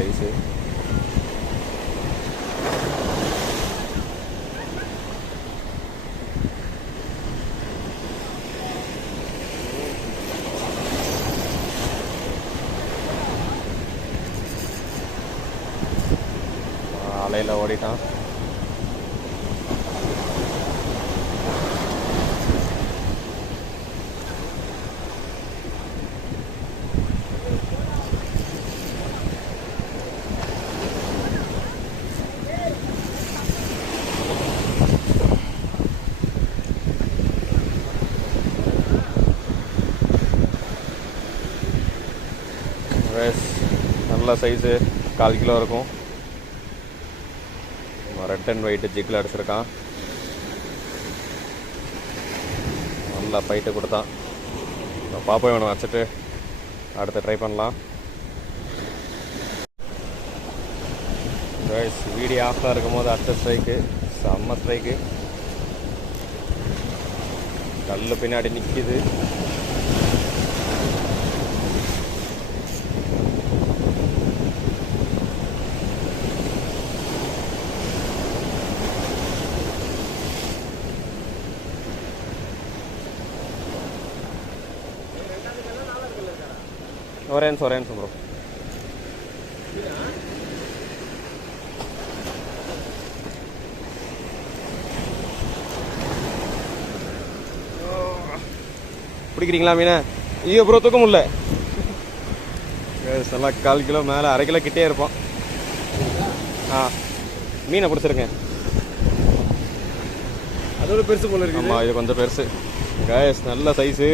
நல்ல சைஸு அலையில் ஓடிட்டான் Guys, நல்ல சைஸு கால் கிலோ இருக்கும். ரெட் அண்ட் ஒயிட் ஜிக்கில் அடிச்சிருக்கான். நல்லா பைட்டு கொடுத்தான். நான் பாப்பா வேணும் வச்சுட்டு அடுத்து ட்ரை பண்ணலாம். கைஸ் வீடியோ ஆஃப்டாக இருக்கும் போது அடுத்த ஸ்ட்ரைக்கு செம்ம ஸ்ட்ரைக்கு கல் பின்னாடி நிற்கிது ஒரே நிமிஷம் ஒரே நிமிஷம் ப்ரோ பிடிக்கிறீங்களா மீனை? ஐயோ ப்ரோ தூக்க முடியல. நல்லா கால் கிலோ மேலே அரை கிலோ கிட்டே இருப்போம். ஆ மீனை பிடிச்சிருக்கேன் அதோட பெருசு போல இருக்கு ஆமாம் இது கொஞ்சம் பெருசு. கேஸ் நல்ல சைஸு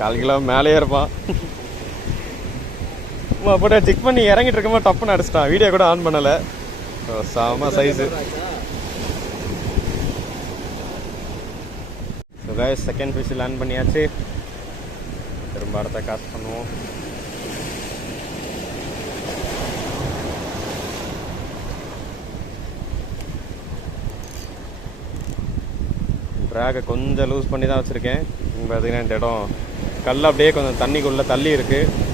கால் கிலோ மேலேயே இருப்பான் ஆமா, செக் பண்ணி இறங்கிட்டு இருக்கும்போது டப்புன்னு அடிச்சிட்டான். வீடியோ கூட ஆன் பண்ணலை. செம size so second fish land பண்ணியாச்சு. திரும்ப அடுத்த காசு பண்ணுவோம். ட்ராகை கொஞ்சம் லூஸ் பண்ணி தான் வச்சுருக்கேன். இங்கே பார்த்தீங்கன்னா இந்த இடம். கல் அப்படியே கொஞ்சம் தண்ணிக்குள்ளே தள்ளி இருக்குது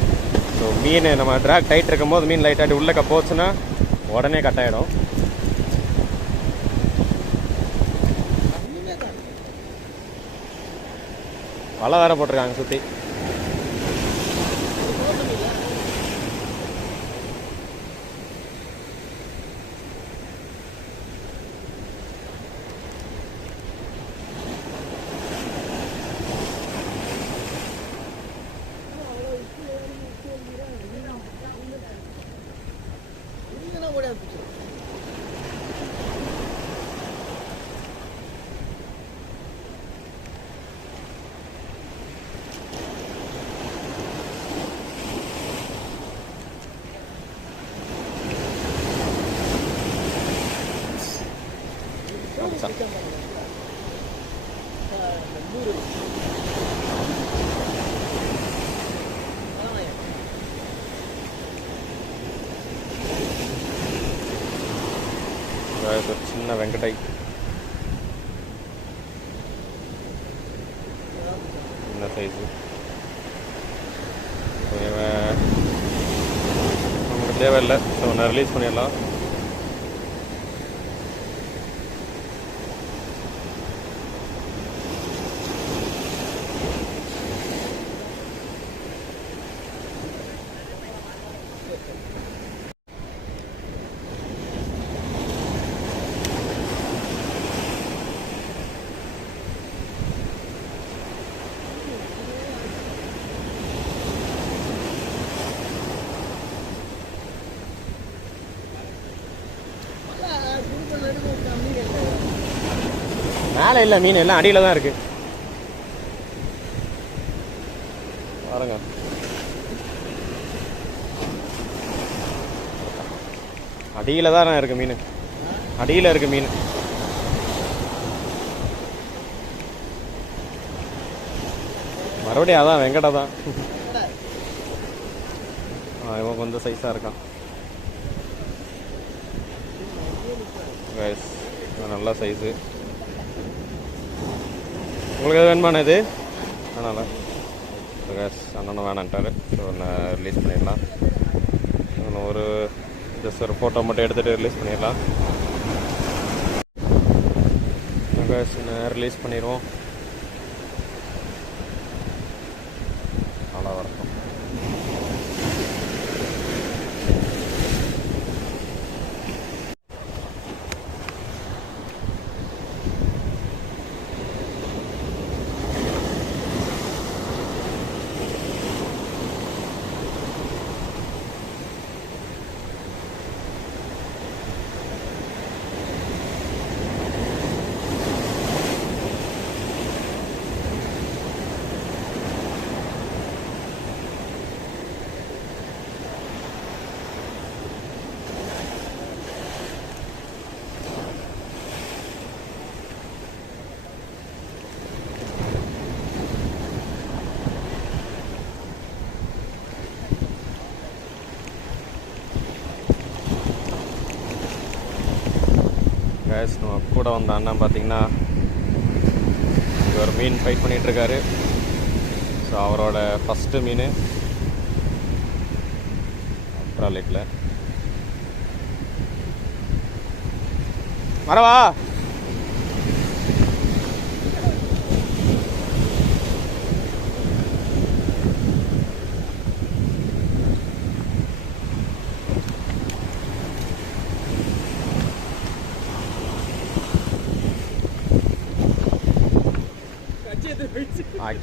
ஸோ மீன் நம்ம ட்ராக் டைட் இருக்கும்போது மீன் லைட்டாக உள்ளே போச்சுன்னா உடனே கட் ஆகிடும் வலை வேற போட்டிருக்காங்க சுற்றி சார் சின்ன வெங்கடை. சின்ன சைஸு நமக்கு தேவையில்லை. ஸோ நான் ரிலீஸ் பண்ணிடலாம். மேலே இல்லை மீன் எல்லாம் அடியில் தான் இருக்கு. பாருங்க. அடியில் தான் இருக்கு மீன். அடியில் இருக்கு மீன். மறுபடியும் அதான் வெங்கடா தான். இவன் கொஞ்சம் சைஸாக இருக்கான். கைஸ் நல்ல சைஸு உங்களுக்கு எது வேணுமான இது? அதனால் கைஸ் அண்ணனும் வேணான்ட்டாரு. ஸோ ஒன்று ரிலீஸ் பண்ணிடலாம். ஒன்று ஒரு ஜஸ்ட் ஒரு ஃபோட்டோ மட்டும் எடுத்துகிட்டு ரிலீஸ் பண்ணிடலாம். கைஸ் ரிலீஸ் பண்ணிடுவோம் நல்லா வரட்டும் கேஸ் நம்ம கூட வந்த அண்ணன் பார்த்தீங்கன்னா ஒரு மீன் ஃபைட் பண்ணிகிட்ருக்காரு ஸோ அவரோட ஃபஸ்ட்டு மீன். லேக்கில் வரவா?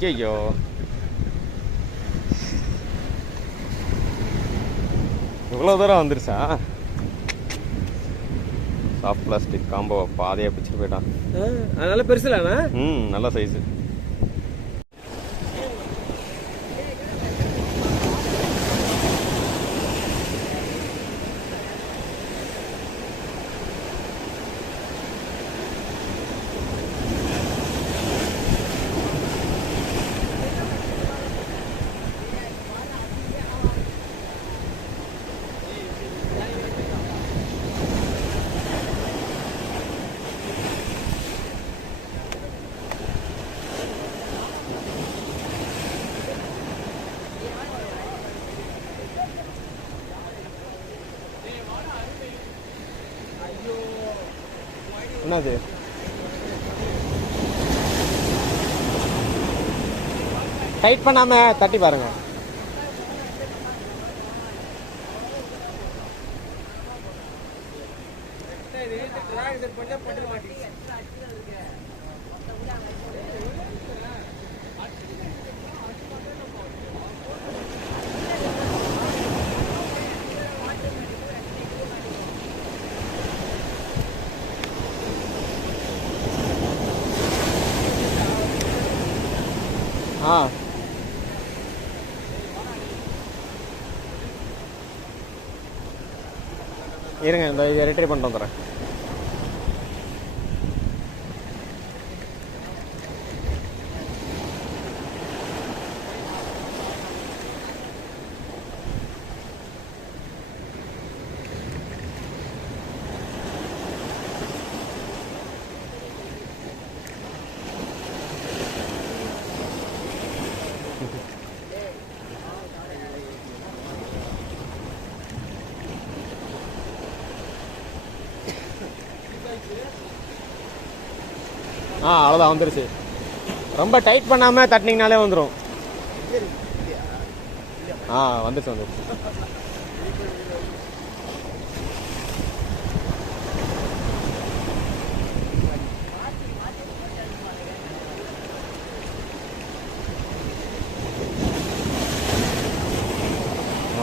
ஐயோ இவ்வளோ தூரம் வந்துருச்சா சாஃப்ட் பிளாஸ்டிக் காம்போ பாதையாக பிடிச்சிட்டு போயிட்டான் அதனால பெருசுலாண்ணா ம் நல்ல சைஸு என்னது? டைட் பண்ணாமல் தட்டி பாருங்கள் ஆ இருங்க இந்த இதை ரிட்ரீவ் பண்ணிட்டு வந்துடுறேன் ஆ அவ்வளோதான் வந்துருச்சு. ரொம்ப டைட் பண்ணாமல் தட்டினீங்கனாலே வந்துடும் ஆ வந்துருச்சு வந்துருச்சு.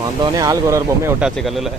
வந்தோடனே ஆளுக்கு ஒரு ஒரு பொம்மையை விட்டாச்சு கல்லில்.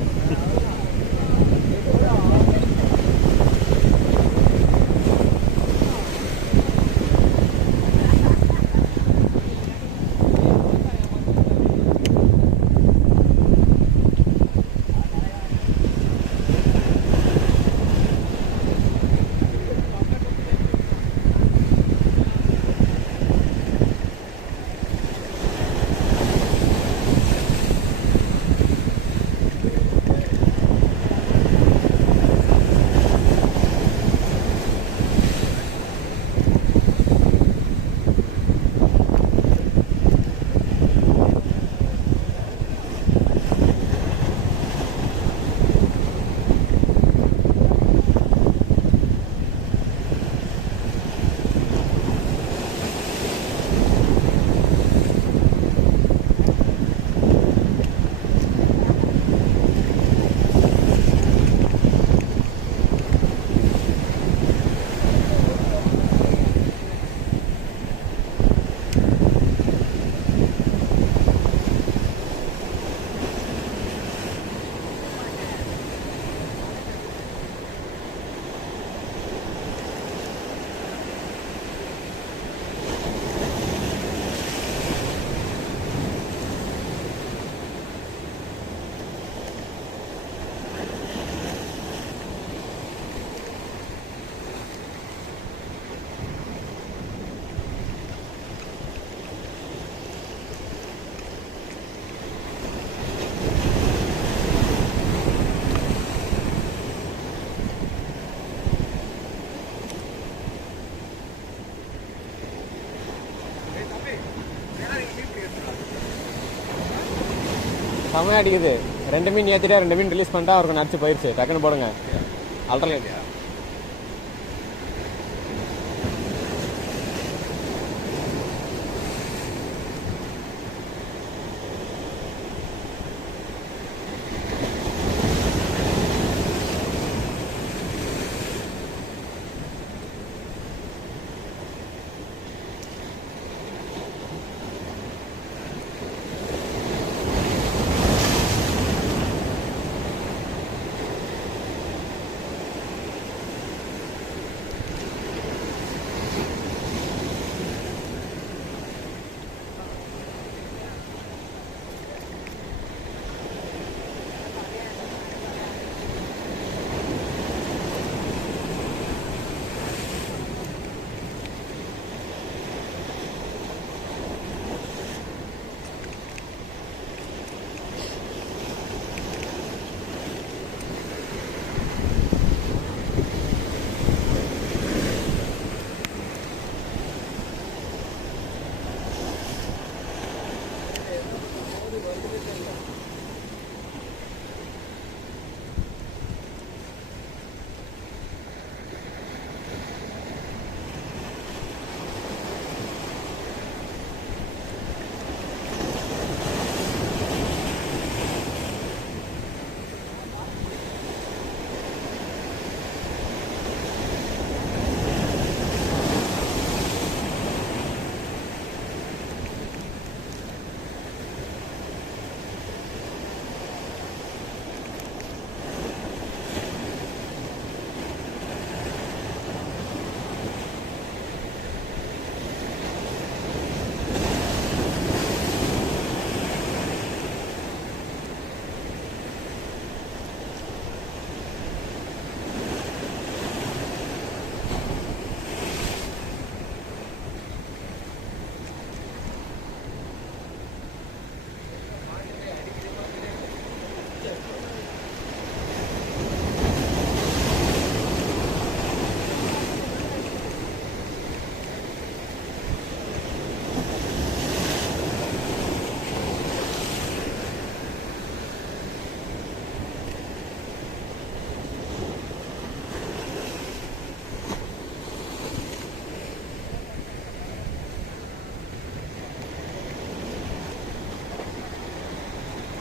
செம்மையாக அடிக்குது. ரெண்டு மீன் ஏற்றிட்டா ரெண்டு மீன் ரிலீஸ் பண்ணிட்டா அவருக்கு நடிச்சு போயிடுச்சு டக்குன்னு போடுங்க. அல்ட்ரலேட்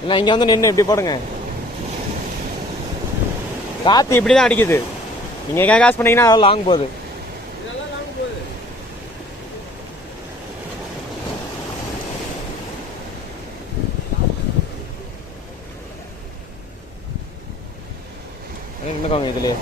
இல்லை இங்கே வந்து நின்று இப்படி போடுங்க. காற்று இப்படி தான் அடிக்குது. நீங்கள் எங்கே காசு பண்ணீங்கன்னா அதெல்லாம் லாங் போகுது. இதெல்லாம் லாங் போகுது நின்றுக்கோங்க இதுலேயே.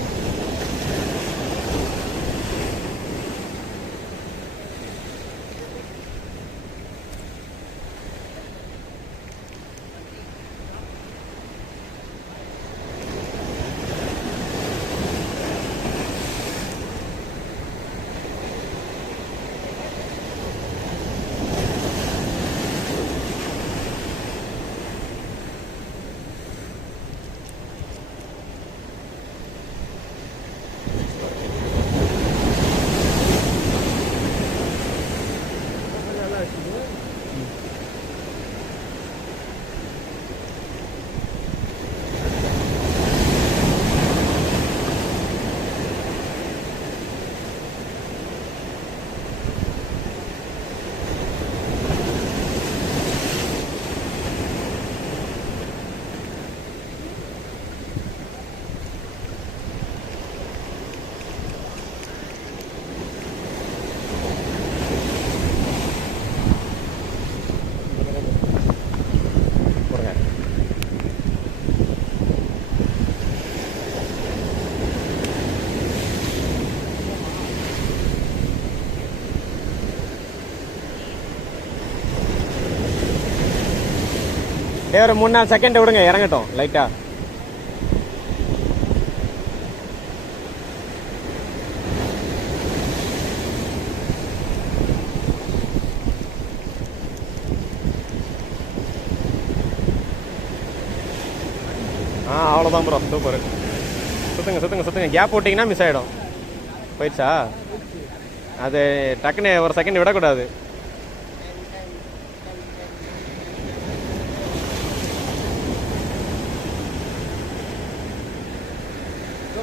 டே ஒரு மூணு நாலு செகண்ட் விடுங்க இறங்கட்டும் லைட்டா ஆ. அவ்வளோதான் ப்ரோ சூப்பர் சுத்துங்க சுத்துங்க சுத்துங்க. கேப் போட்டிங்கன்னா மிஸ் ஆகிடும் போயிடுச்சா? அது டக்குன்னு ஒரு செகண்ட் விடக்கூடாது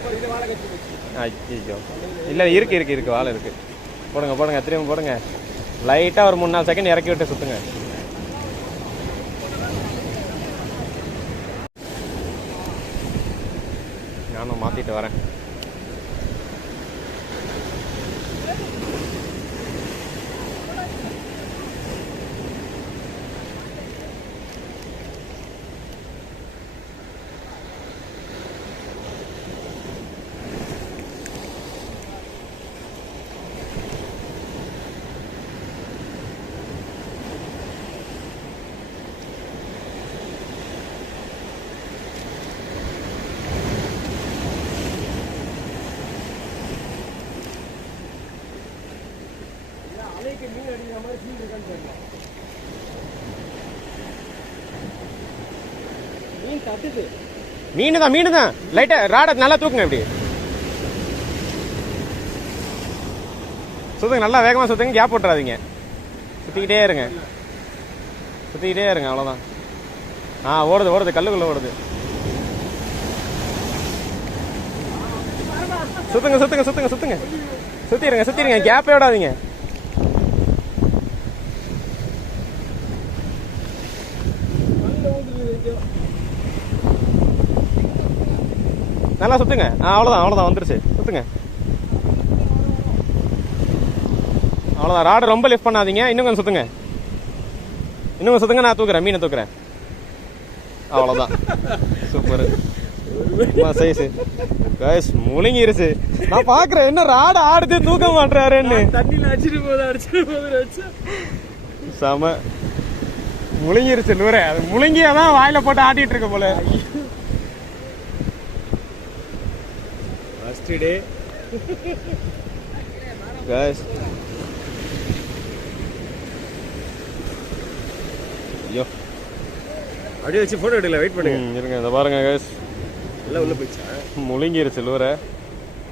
பாரு, இது வாழை கட்டி வச்சு. ஐயோ. இல்லை இருக்கு இருக்கு இருக்கு வாழை இருக்குது போடுங்க போடுங்க திரும்ப போடுங்க. லைட்டாக ஒரு மூணு நாலு செகண்ட் இறக்கி விட்டு சுற்றுங்க நானும் மாற்றிட்டு வரேன். மீன் தான் மீன் தான் லைட்டாக ராடை நல்லா தூக்குங்க இப்படி. சுத்துங்க நல்லா வேகமாக சுத்துங்க கேப் விட்டுறாதீங்க சுற்றிக்கிட்டே இருங்க. சுற்றிக்கிட்டே இருங்க அவ்வளோதான் ஆ ஓடுது ஓடுது கல்லுக்குள்ளே ஓடுது. சுத்துங்க சுத்துங்க சுத்துங்க சுத்துங்க. சுத்திடுங்க சுத்திடுங்க கேப்பே விடாதீங்க. ஆ அவ்வளோதான் அவ்வளோதான் வந்துருச்சு. சுத்துங்க. அவ்வளோதான் ராடு ரொம்ப லிஃப்ட் பண்ணாதீங்க. இன்னும் கொஞ்சம் சுத்துங்க. இன்னும் கொஞ்சம் சுத்துங்க நான் தூக்குறேன். மீனை தூக்குறேன். அவ்வளோதான் சூப்பர் கைஸ் முழுங்கிருச்சு. நான் பார்க்குறேன் என்ன ராடு ஆடுது தூக்க மாட்டுறாருன்னு. தண்ணியில் அடிச்சிட்டு போகுது அடிச்சிட்டு செம. முழுங்கிருச்சு நூறு. அது முழுங்கியாதான் வாயில போட்டு ஆட்டிட்டு இருக்க போல. ஃபர்ஸ்ட் டே கைஸ் ஐயோ அப்படியே வச்சு ஃபோட்டோ எடுக்கல வெயிட் பண்ணுங்க. இருங்க இதை பாருங்க கைஸ் எல்லாம் உள்ள போயிடுச்சா? முழுங்கிருச்சு லூரை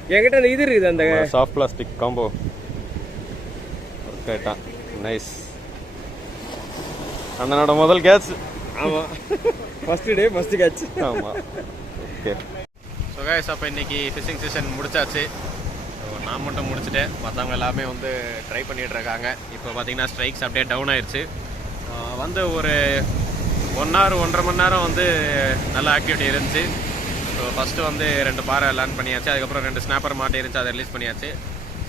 என்கிட்ட அந்த இது இருக்குது அந்த சாஃப்ட் பிளாஸ்டிக் காம்போ ஒர்க் ஆயிட்டான் நைஸ் அண்ணனோட முதல் கேட்ச் ஆமா. ஃபர்ஸ்ட் டே ஃபர்ஸ்ட் கேட்ச் ஆமா. ஓகே ஸோ கைஸ் அப்போ இன்றைக்கி ஃபிஷிங் செஷன் முடிச்சாச்சு. ஸோ நான் மட்டும் முடிச்சுட்டேன். மற்றவங்க எல்லாமே வந்து ட்ரை பண்ணிகிட்ருக்காங்க இருக்காங்க. இப்போ பார்த்தீங்கன்னா ஸ்ட்ரைக்ஸ் அப்படியே டவுன் ஆயிடுச்சு வந்து ஒரு ஒன் ஹவர் ஒன்றரை மணி நேரம் வந்து நல்ல ஆக்டிவிட்டி இருந்துச்சு. ஸோ ஃபஸ்ட்டு வந்து ரெண்டு பாறை லேர்ன் பண்ணியாச்சு. அதுக்கப்புறம் ரெண்டு ஸ்னாப்பர் மாட்டி இருந்துச்சு. அதை ரிலீஸ் பண்ணியாச்சு.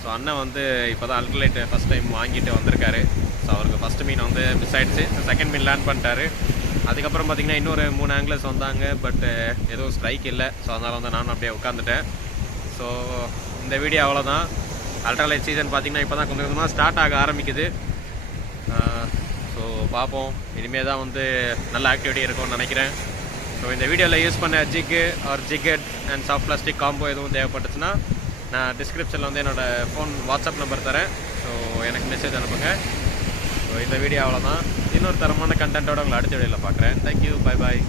ஸோ அண்ணன் வந்து இப்போ தான் அல்ட்ரலைட் ஃபஸ்ட் டைம் வாங்கிட்டு வந்திருக்காரு. ஸோ அவருக்கு ஃபஸ்ட்டு மீன் வந்து மிஸ் ஆகிடுச்சு செகண்ட் மீன் லேர்ன் பண்ணிட்டாரு. அதுக்கப்புறம் பார்த்தீங்கன்னா இன்னொரு மூணு ஆங்கிலர்ஸ் வந்தாங்க பட் uh, எதுவும் ஸ்ட்ரைக் இல்லை. ஸோ அதனால் வந்து நானும் அப்படியே உட்காந்துட்டேன் ஸோ இந்த வீடியோ அவ்வளோதான் அல்ட்ராலைட் சீசன் பார்த்தீங்கன்னா இப்போ தான் கொஞ்சம் கொஞ்சமாக ஸ்டார்ட் ஆக ஆரம்பிக்குது. Uh, ஸோ பார்ப்போம். இனிமேல் தான் வந்து நல்ல ஆக்டிவிட்டி இருக்கும்னு நினைக்கிறேன். ஸோ இந்த வீடியோவில் யூஸ் பண்ண jig or jighead and soft plastic combo எதுவும் தேவைப்பட்டுச்சுன்னா நான் டிஸ்கிரிப்ஷனில் வந்து என்னோடய ஃபோன் வாட்ஸ்அப் நம்பர் தரேன். ஸோ எனக்கு மெசேஜ் அனுப்புங்க. ஸோ இந்த வீடியோ அவ்வளோதான் இன்னொரு தரமான கண்டென்ட்டோட உங்களை அடுத்த வீடியோவில் பார்க்குறேன். Thank you bye bye